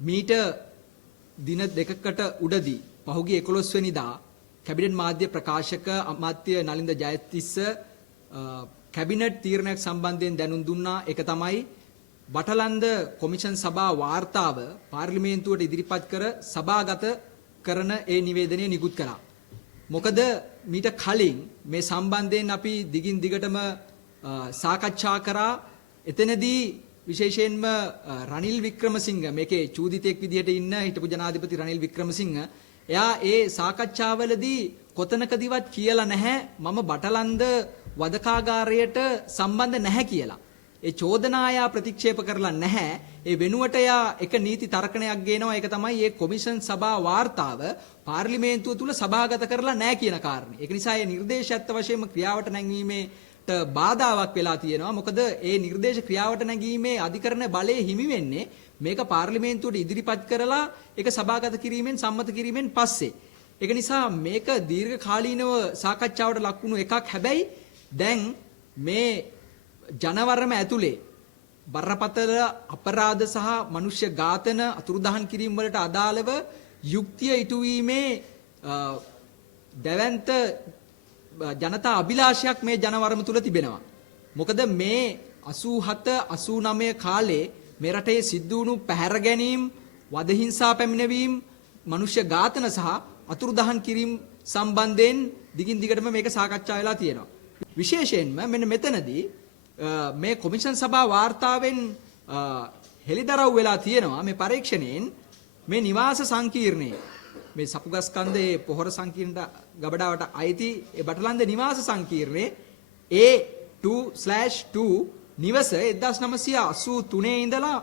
මීට දින දෙකකට උඩදී පහුගිය 11 වෙනිදා කැබිනට් මාධ්‍ය ප්‍රකාශක අමාත්‍ය නලින්ද ජයතිස්ස කැබිනට් තීරණයක් සම්බන්ධයෙන් දැනුම් දුන්නා. ඒක තමයි බටලන්ද කොමිෂන් සභා වාර්තාව පාර්ලිමේන්තුවට ඉදිරිපත් කර සභාගත කරන ඒ නිවේදනය නිකුත් කළා. මොකද මීට කලින් මේ සම්බන්ධයෙන් අපි දිගින් දිගටම සාකච්ඡා කරා. එතනදී විශේෂයෙන්ම රනිල් වික්‍රමසිංහ මේකේ චූදිතෙක් විදිහට ඉන්න හිටපු ජනාධිපති රනිල් වික්‍රමසිංහ එයා ඒ සාකච්ඡාවලදී කොතනකදීවත් කියලා නැහැ මම බටලන්ද වදකාගාරයට සම්බන්ධ නැහැ කියලා. ඒ චෝදනා එයා ප්‍රතික්ෂේප කරලා නැහැ. ඒ වෙනුවට එයා එක නීති තර්කණයක් ගේනවා. ඒක තමයි මේ කොමිෂන් සභා වාර්තාව පාර්ලිමේන්තුව තුල සභාගත කරලා නැහැ කියන කාරණේ. ඒක නිසා මේ නිර්දේශ ඇත්ත වශයෙන්ම ක්‍රියාවට නැංවීමට බාධාවක් වෙලා තියෙනවා. මොකද ඒ නිර්දේශ ක්‍රියාවට නැගීමේ අධිකරණ බලය හිමි වෙන්නේ මේක පාර්ලිමේන්තුවට ඉදිරිපත් කරලා ඒක සභාගත කිරීමෙන් සම්මත කිරීමෙන් පස්සේ. ඒක නිසා මේක දීර්ඝ කාලීනව සාකච්ඡාවට ලක් වුණු එකක්. හැබැයි දැන් මේ ජනවරම ඇතුලේ බරපතල අපරාධ සහ මනුෂ්‍ය ඝාතන අතුරුදහන් කිරීම වලට අදාළව යුක්තිය ඉටුවීමේ දැවැන්ත ජනතා අභිලාෂයක් මේ ජනවරම තුල තිබෙනවා. මොකද මේ 87 89 කාලේ මේ රටේ සිද්ධ වුණු පැහැර ගැනීම්, වද හිංසා පැමිණවීම, මනුෂ්‍ය ඝාතන සහ අතුරුදහන් කිරීම සම්බන්ධයෙන් දිගින් දිගටම මේක සාකච්ඡා වෙලා තියෙනවා. විශේෂයෙන්ම මෙන්න මෙතනදී මේ කොමිෂන් සභා වාර්තාවෙන් හෙළිදරව් වෙලා තියෙනවා මේ පරීක්ෂණයෙන් මේ නිවාස සංකීර්ණයේ මේ සපුගස්කන්ධයේ පොහොර සංකීර්ණ ගබඩාවට අයිති ඒ බටලන්ද නිවාස සංකීර්ණයේ A2/2 නිවස 1983 ඉඳලා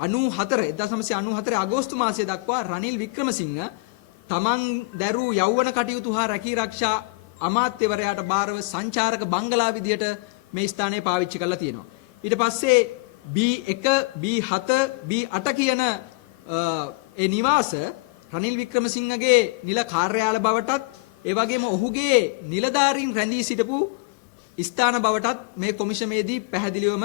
1994 අගෝස්තු මාසය දක්වා රනිල් වික්‍රමසිංහ තමන් දැරූ යෞවන කටයුතු හා රැකී ආරක්ෂා අමාත්‍යවරයාට බාරව සංචාරක බංගලා විදියට මේ ස්ථානය පාවිච්චි කරලා තියෙනවා. ඊට පස්සේ B1, B7, B8 කියන ඒ නිවාස රනිල් වික්‍රමසිංහගේ නිල කාර්යාල බවටත් ඒ වගේම ඔහුගේ නිලධාරීන් රැඳී සිටපු ස්ථාන බවටත් මේ කොමිෂමේදී පැහැදිලිවම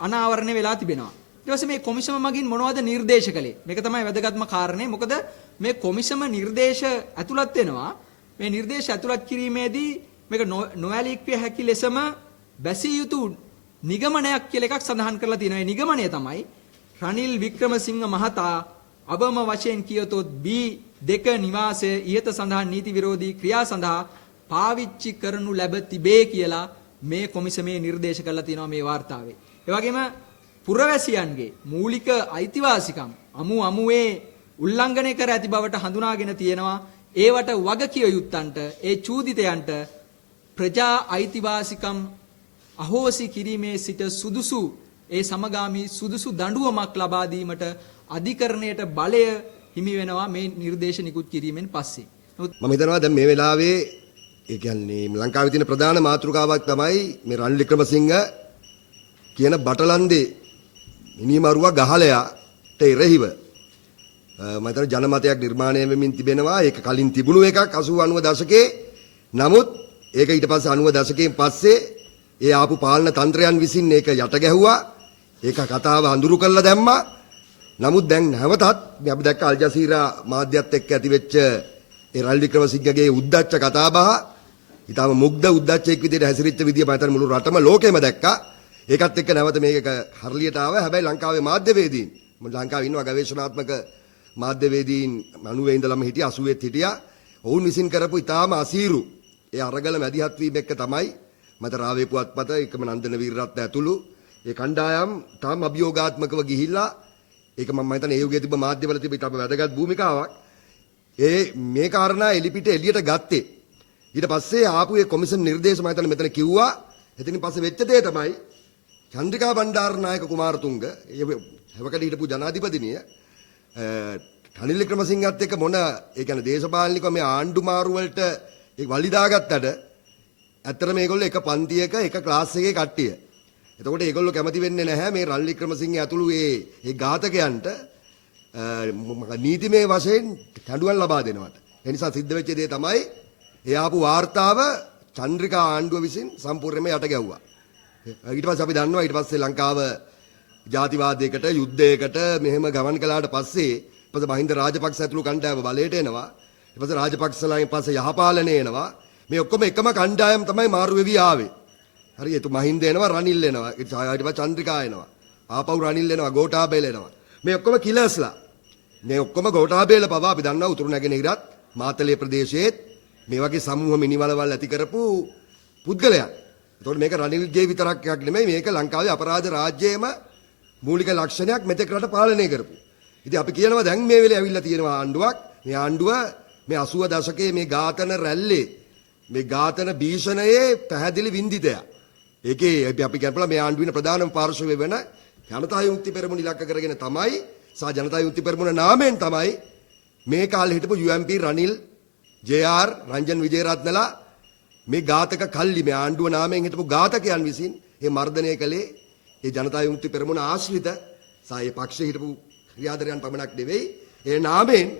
අනාවරණය වෙලා තිබෙනවා. ඊට පස්සේ මේ කොමිෂම මගින් මොනවද නිර්දේශ කළේ? මේක තමයි වැදගත්ම කාරණේ. මොකද මේ කොමිෂම නිර්දේශ ඇතුළත් වෙනවා. මේ නිර්දේශ ඇතුළත් කිරීමේදී මේක නොඇලීක්විය හැකි ලෙසම බැසිය යුතු නිගමනයක් කියලා එකක් සඳහන් කරලා තියෙනවා. ඒ නිගමනය තමයි රනිල් වික්‍රමසිංහ මහතා අවම වශයෙන් කියතොත් B2 නිවාසය ඉහත සඳහන් නීති විරෝධී ක්‍රියා සඳහා පාවිච්චි කරනු ලැබ තිබේ කියලා මේ කොමිසමේ නිර්දේශ කරලා තියෙනවා මේ වාර්තාවේ. ඒ වගේම පුරවැසියන්ගේ මූලික අයිතිවාසිකම් අමුවේ උල්ලංඝනය කර ඇති බවට හඳුනාගෙන තියෙනවා. ඒවට වගකිය යුත්තන්ට ඒ චූදිතයන්ට ප්‍රජා අයිතිවාසිකම් අහෝසි කිරීමේ සිට සුදුසු ඒ සමගාමී සුදුසු දඬුවමක් ලබා දීමට අධිකරණයට බලය හිමි වෙනවා මේ නිර්දේශ නිකුත් කිරීමෙන් පස්සේ. මම හිතනවා දැන් මේ වෙලාවේ ඒ කියන්නේ ලංකාවේ තියෙන ප්‍රධාන මාතෘකාවක් තමයි මේ රනිල් වික්‍රමසිංහ කියන බටලන්දේ මිනිමරුවා ගහලයට එරෙහිව මම හිතන ජනමතයක් නිර්මාණය වෙමින් තිබෙනවා. ඒක කලින් තිබුණු එකක් 80 90 දශකයේ. නමුත් ඒක ඊට පස්සේ 90 දශකයෙන් පස්සේ ඒ ආපු පාලන තන්ත්‍රයන් විසින් ඒක යට ගැහුවා. ඒක කතාව අඳුරු කරලා දැම්මා. නමුත් දැන් නැවතත් අපි දැක්ක අල් ජසීරා මාධ්‍යත් එක්ක ඇතිවෙච්ච ඒ රනිල් වික්‍රමසිංහගේ උද්දච්ච කතාබහ ඊටම මුග්ධ උද්දච්චයෙක් විදිහට හැසිරිච්ච විදිය මම හිතන මුළු රටම ලෝකෙම දැක්කා. ඒකත් එක්ක නැවත මේක හරියට ආවා. හැබැයි ලංකාවේ මාධ්‍යවේදීන් ලංකාවේ ඉන්නවා ගවේෂණාත්මක මාධ්‍යවේදීන් 90 ඉඳලම හිටියා 80ත් හිටියා. ඔවුන් විසින් කරපු ඊටාම අසීරු ඒ අරගල මැදිහත් වීම එක්ක තමයි මත රාවේ පුවත්පත එකම නන්දන වීරරත්න ඇතුළු ඒ කණ්ඩායම් තාම අභියෝගාත්මකව ගිහිල්ලා ඒක මම හිතන්නේ ඒ යුගයේ තිබ්බ මාධ්‍යවල තිබ්බ ඊටම වැදගත් භූමිකාවක්. මේ කාරණා එලිපිට එළියට ගත්තේ. ඊට පස්සේ ආපු ඒ කොමිෂන් නිර්දේශ මම හිතන්නේ මෙතන කිව්වා. එතනින් පස්සේ වෙච්ච දේ තමයි චන්ද්‍රිකා බණ්ඩාරනායක කුමාරතුංග හැවකට හිටපු ජනාධිපතිනිය රනිල් වික්‍රමසිංහත් එක්ක මොන ඒ කියන්නේ දේශපාලනිකව මේ ආණ්ඩු මාරු වලට ඒ වලිදාගත්තට ඇත්තට මේගොල්ලෝ එක පන්තියක එක ක්ලාස් එකේ කට්ටිය. එතකොට ඒගොල්ලෝ කැමති වෙන්නේ නැහැ මේ රනිල් වික්‍රමසිංහ ඇතුළු ඒ ඝාතකයන්ට නීතිමය වශයෙන් කැඩුවන් ලබා දෙනවට. ඒ නිසා සිද්ධ වෙච්ච දේ තමයි ඒ ආපු වාර්තාව චන්ද්‍රිකා ආණ්ඩුව විසින් සම්පූර්ණයෙන්ම යට ගැව්වා. ඊට පස්සේ අපි දන්නවා ඊට පස්සේ ලංකාව ජාතිවාදයකට යුද්ධයකට මෙහෙම ගමන් කළාට පස්සේ ඊපස්සේ මහින්ද රාජපක්ෂ ඇතුළු කණ්ඩායම බලයට එනවා. ඊපස්සේ රාජපක්ෂලාගෙන් පස්සේ යහපාලනය එනවා. මේ ඔක්කොම එකම කණ්ඩායම තමයි මාරු වෙවි ආවේ. හරි එතු මහින්ද එනවා රනිල් එනවා. ඊට පස්සේ චන්ද්‍රිකා එනවා. ආපහු රනිල් එනවා ගෝඨාභය එනවා. මේ ඔක්කොම කිලර්ස්ලා. මේ ඔක්කොම ගෝඨාභයල පවා අපි දන්නවා උතුරු නැගෙනහිරත් මාතලේ ප්‍රදේශයේත් මේ වගේ සමූහ මිනිවලවල් ඇති කරපු පුද්ගලයන්. ඒතකොට මේක රනිල්ගේ විතරක් එකක් නෙමෙයි මේක ලංකාවේ අපරාධ රාජ්‍යයේම මූලික ලක්ෂණයක් මෙතෙක් රට පාලනය කරපු. ඉතින් අපි කියනවා දැන් මේ වෙලේ ඇවිල්ලා තියෙනවා ආණ්ඩුවක්. මේ ආණ්ඩුව මේ 80 දශකයේ මේ ඝාතන රැල්ලේ මේ ඝාතන භීෂණයේ පැහැදිලි වින්දිතයක්. ඒකේ අපි කියපලා මේ ආණ්ඩුවේ ප්‍රධානම පාර්ශවය වෙන ජනතා විමුක්ති පෙරමුණ ඉලක්ක කරගෙන තමයි සහ ජනතා විමුක්ති පෙරමුණ නාමයෙන් තමයි මේ කාලේ හිටපු UMP රනිල් JR රංජන් විජේරත්නලා මේ ඝාතක කල්ලි මේ ආණ්ඩුව නාමයෙන් හිටපු ඝාතකයන් විසින් මේ මර්ධනය කළේ ඒ ජනතා විමුක්ති පෙරමුණ ආශ්‍රිත සහ ඒ පක්ෂයේ හිටපු ක්‍රියාදරයන් පමණක් නෙවෙයි ඒ නාමයෙන්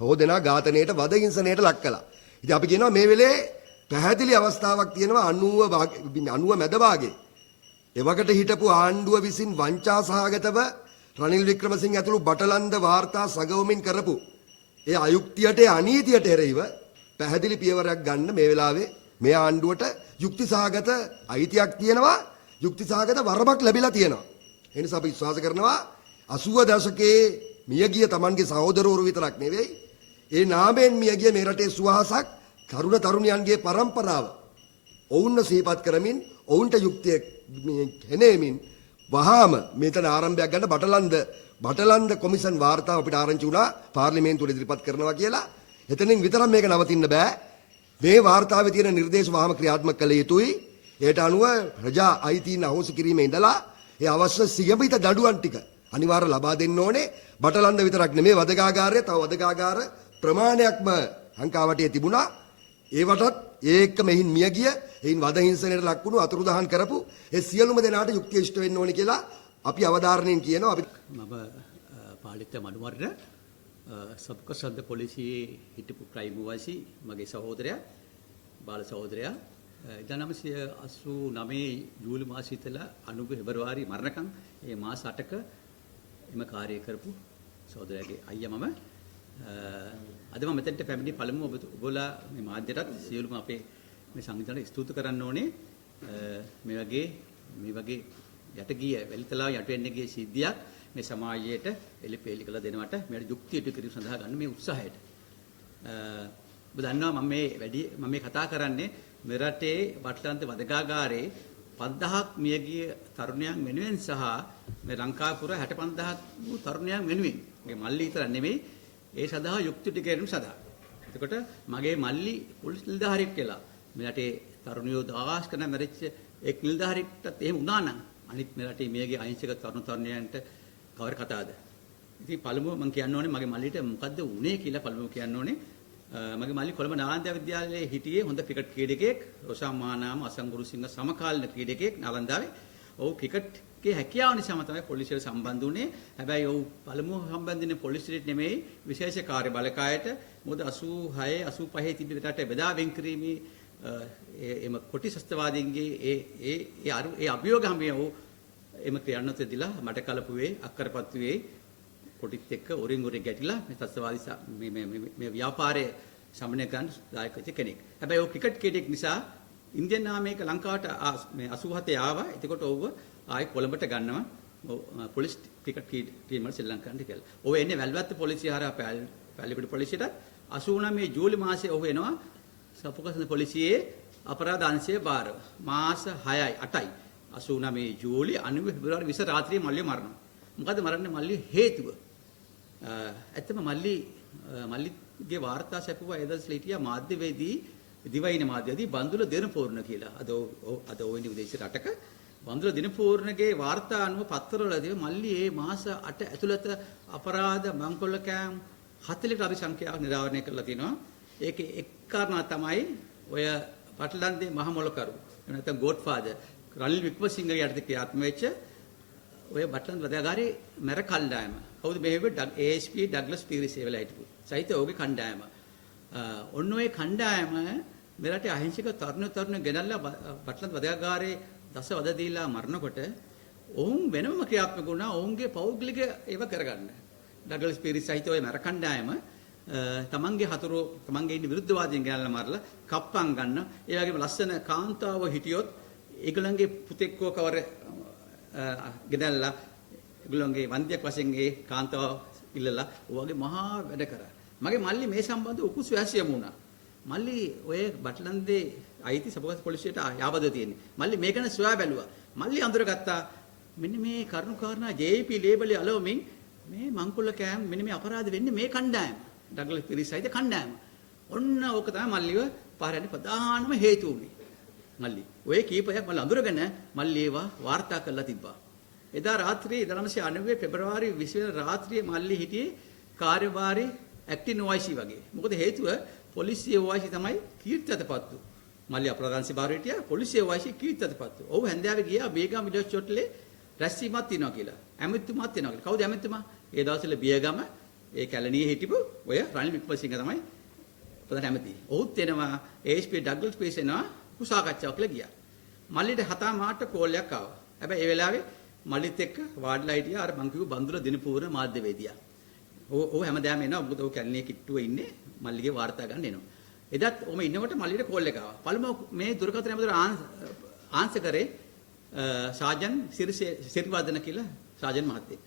හොදෙනා ඝාතනයට වද හිංසනයට ලක් කළා. ඉතින් අපි කියනවා මේ වෙලේ පැහැදිලි අවස්ථාවක් තියෙනවා 90 මැද වාගේ. එවකට හිටපු ආණ්ඩුව විසින් වංචා සහගතව රනිල් වික්‍රමසිංහ ඇතුළු බටලන්ද වාර්තා සගවමින් කරපු ඒ අයුක්තියට අනීතියට එරෙහිව පැහැදිලි පියවරක් ගන්න මේ වෙලාවේ මේ ආණ්ඩුවට යුක්ති සහගත අයිතියක් තියෙනවා යුක්ති සහගත වරමක් ලැබිලා තියෙනවා. ඒ නිසා අපි විශ්වාස කරනවා 80 දශකයේ මියගිය Tamanගේ සහෝදරවරු විතරක් නෙවෙයි ඒ නාමයෙන් මියගිය මේ රටේ සුවහසක් තරුණ තරුණියන්ගේ පරම්පරාව ඔවුන්ව සිහිපත් කරමින් ඔවුන්ට යුක්තිය හෙනෙමින් වහාම මෙතන ආරම්භයක් ගන්න බටලන්ද කොමිෂන් වාර්තාව අපිට ආරංචි වුණා පාර්ලිමේන්තුවට ඉදිරිපත් කරනවා කියලා. එතනින් විතරක් මේක නවතින්න බෑ. මේ වාර්තාවේ තියෙන නිර්දේශ වහාම ක්‍රියාත්මක කළ යුතුයි. ඒට අනුව ප්‍රජා අයිතීන් අහෝසි කිරීමේ ඉඳලා ඒ අවශ්‍ය සියමිත දඩුවම් ටික අනිවාර්ය ලබා දෙන්න ඕනේ. බටලන්ද විතරක් නෙමෙයි වදකාගාරයේ තව වදකාගාර ප්‍රමාණයක්ම ලංකාවටේ තිබුණා. ඒවටත් ඒක මෙහින් මියගිය එයින් වද හිංසනයට ලක් වුණු අතුරුදහන් කරපු ඒ සියලුම දෙනාට යුක්තිය ඉෂ්ට වෙන්න ඕනේ කියලා අපි අවධාරණයෙන් කියනවා. අපි මම පාලිත මනුවරට සබ්කසන්ද පොලිසියේ හිටපු ක්‍රයිම් වාසි මගේ සහෝදරයා බාල සහෝදරයා 1989 ජූලි මාසයේ ඉඳලා 90 පෙබරවාරි මරණකම් මේ මාස 8ක එම කාර්යය කරපු සහෝදරයාගේ අයියා මම අද මම මෙතෙන්ට පැමිණි පළමුව ඔබලා මේ මාධ්‍යයටත් සියලුම අපේ මේ සංවිධානයට ස්තුති කරන්න ඕනේ. මේ වගේ යට ගිය වෙලිතලා යට වෙන්න ගිය සිද්ධියක් මේ සමාජයට එලිපෙලි කළ දෙනවට මේකට යුක්තිය ඉටු කිරීම සඳහා ගන්න මේ උත්සාහයට. ඔබ දන්නවා මම මේ කතා කරන්නේ මෙරටේ වටලන්ත වදකාගාරේ 5000ක් මියගිය තරුණයන් වෙනුවෙන් සහ මේ ලංකාපුර 65000ක් වූ තරුණයන් වෙනුවෙන්. මේ මල්ලි විතර නෙමෙයි ඒ සඳහා යුක්ති ඉටු කිරීම සඳහා. එතකොට මගේ මල්ලි පොලිස් නිලධාරියෙක් කියලා මේ රටේ තරුණයෝ දාස් කරන මැරිච්ච එක් නිලධාරියෙක්ටත් එහෙම වුණා නම් අනිත් මේ රටේ මියගිය අහිංසක තරුණ තරුණියන්ට කවර කතාවද? ඉතින් පළමුව මම කියන්න ඕනේ මගේ මල්ලිට මොකද්ද වුනේ කියලා පළමුව කියන්න ඕනේ. මගේ මල්ලි කොළඹ නාලන්ද විද්‍යාලයේ හිටියේ හොඳ ක්‍රිකට් ක්‍රීඩකයෙක්. රොෂාන් මහානාම අසංගුරු සිංහ සමකාලීන ක්‍රීඩකයෙක් නාලන්දාවේ. ඔහු ක්‍රිකට්ගේ හැකියාව නිසාම තමයි පොලිසියට සම්බන්ධ වුණේ. හැබැයි ඔහු පළමුව සම්බන්ධ වෙන්නේ පොලිසියට නෙමෙයි විශේෂ කාර්ය බලකායට. මොකද 86 85 තිබෙන රටේ බෙදා වෙන් කිරීමේ එම කොටි සස්තවාදීන්ගේ ඒ අභියෝග හැමියෝ එම ක්‍රියාන්විත දිලා මට කලපුවේ අක්කරපත්තුවේ කොටිත් එක්ක ඔරින් ඔරේ ගැටිලා මේ සස්තවාදී මේ ව්‍යාපාරයේ සමනය කරන්න දායක වෙච්ච කෙනෙක්. හැබැයි ඔහු ක්‍රිකට් කෙනෙක් නිසා ඉන්දියන් නාමයක ලංකාවට මේ 87 ආවා. එතකොට ඔහුව ආයෙ කොළඹට ගන්නවා පොලිස් ක්‍රිකට් ටීම් වල ශ්‍රී ලංකාවට කියලා. ඔහු එන්නේ වැල්වත්ත පොලිසිය හරහා පැලිපිට පොලිසියට 89 ජූලි මාසයේ ඔහු එනවා සපුකසන පොලිසියේ අපරාධ අංශයේ භාරව. මාස 6යි 8යි 89 ජූලි 90 පෙබරවාරි 20 රාත්‍රියේ මල්ලිය මරනවා. මොකද මරන්නේ මල්ලිය හේතුව? ඇත්තම මල්ලිගේ වාර්තා සැපුවා එදස්ල හිටියා මාධ්‍යවේදී දිවයින මාධ්‍යවේදී බන්දුල දිනපූර්ණ කියලා. අද ඔය විදේශ රටක බන්දුල දිනපූර්ණගේ වාර්තා අනුව පත්තරවලදී මල්ලි මේ මාස 8 ඇතුළත අපරාධ මංකොල්ල කෑම් 40කට අධි සංඛ්‍යාවක් නිරාවරණය කරලා තිනවා. ඒකේ එක් කාරණා තමයි ඔය පටලන්දේ මහ මොලකරු නැත්නම් ගෝඩ්ෆාදර් රනිල් වික්‍රමසිංහගේ යටතේ ක්‍රියාත්මක වෙච්ච ඔය බටලන්ද වදකාරී මැර කණ්ඩායම. කවුද මේ ASP ඩග්ලස් පීරිස් ඒ වෙලාවට හිටපු. සහිත ඔහුගේ කණ්ඩායම. ඔන්න ඔය කණ්ඩායම මෙරටේ අහිංසක තරුණ ගෙනල්ලා බටලන්ද වදකාරේ දස වද දීලා මරනකොට ඔවුන් වෙනම ක්‍රියාත්මක වුණා ඔවුන්ගේ පෞද්ගලික ඒව කරගන්න. ඩග්ලස් පීරිස් සහිත ඔය මැරකණ්ඩායම තමන්ගේ හතුරු තමන්ගේ ඉන්න විරුද්ධවාදීන් ගෑනලා මාරලා කප්පම් ගන්න. ඒ වගේම ලස්සන කාන්තාව හිටියොත් ඒගොල්ලන්ගේ පුතෙක්ව කවර ගෙනල්ලා ඒගොල්ලන්ගේ වන්දියක් වශයෙන් ඒ කාන්තාව ඉල්ලලා ඔයගේ මහා වැඩ කරා. මගේ මල්ලි මේ සම්බන්ධව උකුස් වැසියම වුණා. මල්ලි ඔය බටලන්දේ අයිති සබකස් පොලිසියට යාවද තියෙන්නේ. මල්ලි මේක ගැන සොයා බැලුවා. මල්ලි අඳුරගත්තා මෙන්න මේ කරුණු කාරණා JP ලේබලේ අලවමින් මේ මංකුල්ල කෑම මෙන්න මේ අපරාධ වෙන්නේ මේ කණ්ඩායම. ඩග්ලස් පීරිස් සහිත කණ්ඩායම. ඔන්න ඕක තමයි මල්ලිව පාරන්නේ ප්‍රධානම හේතු උනේ. මල්ලි ඔය කීපයක් මල්ලි අඳුරගෙන මල්ලි ඒවා වාර්තා කරලා තිබ්බා. එදා රාත්‍රියේ 1990 පෙබරවාරි 20 වෙනිදා රාත්‍රියේ මල්ලි හිටියේ කාර්යභාරී ඇක්ටින් OIC වගේ. මොකද හේතුව පොලිසිය OIC තමයි කීර්තියටපත්තු. මල්ලි අපරාධාංශ භාරය හිටියා පොලිසිය OIC කීර්තියටපත්තු. ඔව් හැන්දෑවේ ගියා බේගම් විලෝච් චොට්ලේ රැස්වීමක් තියෙනවා කියලා. ඇමතිතුමාත් තියෙනවා කියලා. කවුද ඇමතිතුමා? ඒ දවස්වල බියගම ඒ කැලණියේ හිටපු ඔය රනිල් වික්‍රමසිංහ තමයි ප්‍රධාන ඇමති. ඔහුත් එනවා ASP ඩග්ලස් පීරිස් එනවා කුසාකච්ඡාවක් කියලා ගියා. මල්ලිට 7 මාට කෝල් එකක් ආවා. හැබැයි ඒ වෙලාවේ මල්ලිත් එක්ක වාඩිලා හිටියා අර මං කිව්ව බන්දුල දිනපූර්ණ මාධ්‍යවේදියා. ඔව් හැමදාම එනවා මොකද ඔය කැලණියේ කිට්ටුවේ ඉන්නේ මල්ලිගේ වාර්තා ගන්න එනවා. එදත් ඔම ඉන්නකොට මල්ලිට කෝල් එක ආවා. පළමුව මේ දුරකථන ඇමතුර ආන්සර් කරේ සාජන් සිරිවර්ධන කියලා සාජන් මහත්තයා.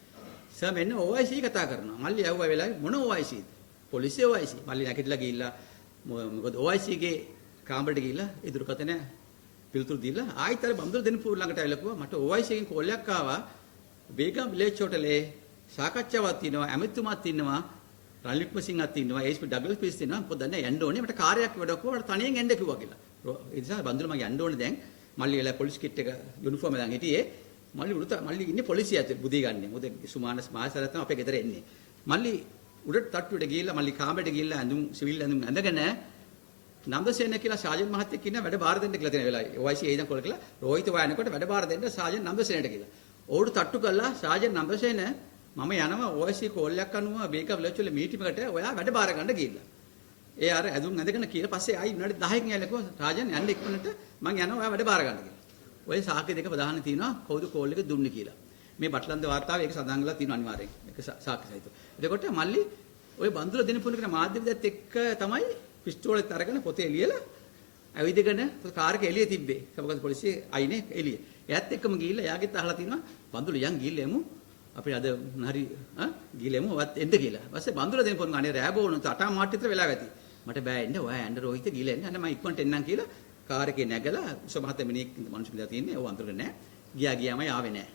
සර් මෙන්න OIC කතා කරනවා. මල්ලි ඇහුවා වෙලාවේ මොන OICද? පොලිසිය OIC. මල්ලි නැගිටලා ගිහිල්ලා මොකද OIC ගේ කාමරේට ගිහිල්ලා ඒ දුරකථන පිළිතුරු දීලා ආයිත් අර බම්දුල දෙනපුර ළඟට ඇවිල්ලා කිව්වා මට OIC එකෙන් කෝල් එකක් ආවා. බේගම් විලේජ් හෝටලේ සාකච්ඡාවක් තියෙනවා ඇමතිතුමාත් ඉන්නවා රනිල් වික්‍රමසිංහත් ඉන්නවා ASP ඩග්ලස් පීරිස් ඉන්නවා මොකද දැන් යන්න ඕනේ මට කාර්යයක් වැඩක් කිව්වා මට තනියෙන් එන්න කිව්වා කියලා. ඒ නිසා බන්දුල මම යන්න ඕනේ දැන් මල්ලි වෙලා පොලිස් කිට් එක යුනිෆෝම් එකෙන් හිටියේ මල්ලි ඉන්නේ පොලිසිය ඇතුලේ බුදී ගන්නේ. මොකද සුමානස් මාසරත් තමයි අපේ ගෙදර එන්නේ. මල්ලි උඩට තට්ටුවට ගිහිල්ලා මල්ලි කාමරේට ගිහිල්ලා ඇඳුම් සිවිල් ඇඳුම් ඇඳගෙන නන්දසේන කියලා සාජන් මහත්තයෙක් ඉන්න වැඩ බාර දෙන්න කියලා තියෙන වෙලාවයි. OIC ඒදන් කොල් කියලා රෝහිත වයනකොට වැඩ බාර දෙන්න සාජන් නන්දසේනට කියලා. ඕඩු තට්ටු කළා සාජන් නන්දසේන මම යනවා OIC කෝල් එකක් අනුව බේක විලේජ් වල මීටින් එකට ඔයා වැඩ බාර ගන්න ගිහිල්ලා. ඒ අර ඇඳුම් ඇඳගෙන කියලා පස්සේ ආයි විනාඩි 10කින් ඇවිල්ලා කිව්වා රාජන් යන්න ඉක්මනට මං යනවා ඔයා වැඩ බාර ගන්න කියලා. ඔය සාක්ෂි දෙක ප්‍රධාන තියෙනවා කවුද කෝල් එක දුන්නේ කියලා. මේ බටලන්ද වාර්තාවේ ඒක සඳහන් කරලා තියෙනවා අනිවාර්යෙන්. ඒක සාක්ෂි සහිතව. එතකොට මල්ලි ඔය බන්දුල දිනපොළ කියන මාධ්‍යවිදත් එක්ක තමයි පිස්තෝලෙත් අරගෙන පොතේ ලියලා ඇවිදගෙන කාර් එක එළියේ තිබ්බේ. සබකස් පොලිසිය අයිනේ එළියේ. එයාත් එක්කම ගිහිල්ලා එයාගෙත් අහලා තිනවා බන්දුල යන් ගිහිල්ලා එමු. අපි අද හරි ගිහිල්ලා එමු වත් එන්න කියලා. ඊපස්සේ බන්දුල දෙනපොළ අනේ රෑබෝ වුණ 8 මාට විතර වෙලා ඇති. මට බෑ එන්න ඔයා යන්න රෝහිත ගිහිල්ලා එන්න. අන්න මම ඉක්මනට එන්නම් කියලා කාර් එකේ නැගලා උසමහත මිනිහෙක් මිනිස්සු මිලා තියෙන්නේ. ඔව් අඳුරගෙන නැහැ. ගියාම ආවේ නැහැ.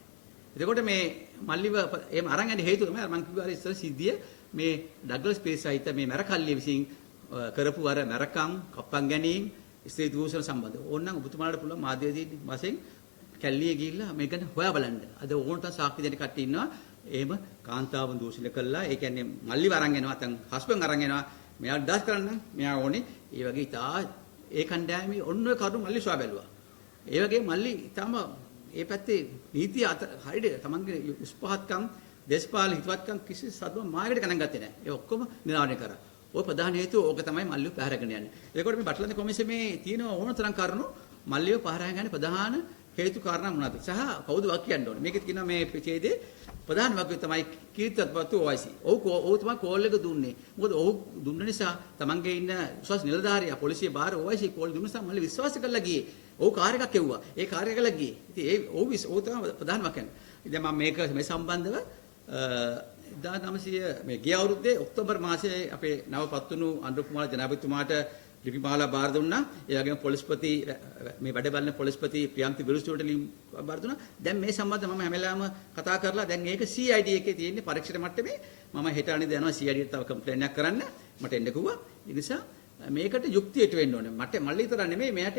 එතකොට මේ මල්ලිව එහෙම අරන් යන්න හේතුව තමයි මම කිව්වා ඉස්සර සිද්ධිය මේ ඩග්ලස් පීරිස් සහිත මේ මැරකල්ලිය විසින් කරපු අර මැරකම් කප්පම් ගැනීම ස්ත්‍රී දූෂණ සම්බන්ධව ඕනනම් ඔබතුමාලට පුළුවන් මාධ්‍යවේදීන් වශයෙන් කැල්ලිය ගිහිල්ලා මේක ගැන හොයා බලන්න. අද ඕන තරම් සාක්ෂි දෙන්න කට්ටිය ඉන්නවා. එහෙම කාන්තාවන් දූෂණය කළා. ඒ කියන්නේ මල්ලිව අරන් එනවා නැත්නම් හස්බන්ඩ් අරන් එනවා. මෙයා දාස් කරන්න මෙයා ඕනේ. ඒ වගේ ඉතා ඒ කණ්ඩායමේ ඔන්න ඔය කරුණු මල්ලි සොයා බැලුවා. ඒ වගේ මල්ලි ඊටම ඒ පැත්තේ නීතිය හරියට තමන්ගේ උස්පහත්කම් දේශපාලන හිතවත්කම් කිසි සතුම මායකට ගණන් ගත්තේ නැහැ. ඒ ඔක්කොම නිරාවරණය කරා. ඔය ප්‍රධාන හේතුව ඕක තමයි මල්ලිව පැහැරගෙන යන්නේ. ඒකෝට මේ බටලන්ද කොමිසමේ තියෙන ඕන තරම් කරුණු මල්ලිව පැහැරගෙන යන්නේ ප්‍රධාන හේතු කාරණා මොනවද? සහ කවුද වක් කියන්න ඕනේ. මේකෙත් කියනවා මේ ඡේදයේ ප්‍රධාන වක්ය තමයි කීර්තියත්පත් OIC. ඔව් තමයි කෝල් එක දුන්නේ. මොකද ඔව් දුන්න නිසා තමන්ගේ ඉන්න විශ්වාස නිලධාරියා පොලිසිය බාර OIC කෝල් දුන්න නිසා මල්ලි විශ්වාස කරලා ගියේ. ඔව් කාර් එකක් එව්වා. ඒ කාර් එක ගලා ගියේ. ඉතින් ඒ ඔව් තමයි ප්‍රධාන වක්යන්. ඉතින් මම මේ සම්බන්ධව 1900 මේ ගිය අවුරුද්දේ ඔක්තෝබර් මාසයේ අපේ නවපත්තුණු අනුර කුමාර ජනාධිපතිතුමාට ලිපිමාලා බාර දුන්නා. ඒ වගේම පොලිස්පති මේ වැඩ බලන පොලිස්පති ප්‍රියන්ති විරුස්තුවට බාර දුන්නා. දැන් මේ සම්බන්ධව මම හැම වෙලාවෙම කතා කරලා දැන් මේක CID එකේ තියෙන්නේ පරීක්ෂණ මට්ටමේ. මම හෙට අනිද්දා යනවා CID එකට තව කම්ප්ලේන්ට් එකක් කරන්න. මට එන්න කිව්වා. ඒ නිසා මේකට යුක්තියට වෙන්න ඕනේ. මට මල්ලි විතර නෙමෙයි මෙයාට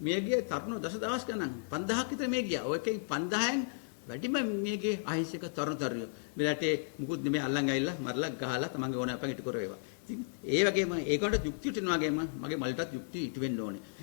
මේ ගිය තරුණ දසදහස් ගණන් 5000ක් විතර මේ ගියා. ඔයකෙන් 5000න් වැඩිම මේගේ අහිංසක තරුණතරියෝ මේ රටේ මුකුත් නෙමෙයි අල්ලන් ඇවිල්ලා මරලා ගහලා තමන්ගේ ඕන අපන් ඉටු කරේවා. ඉතින් ඒ වගේම ඒකට යුක්තියට යන වගේම මගේ මල්ටත් යුක්තිය ඉටු වෙන්න ඕනේ.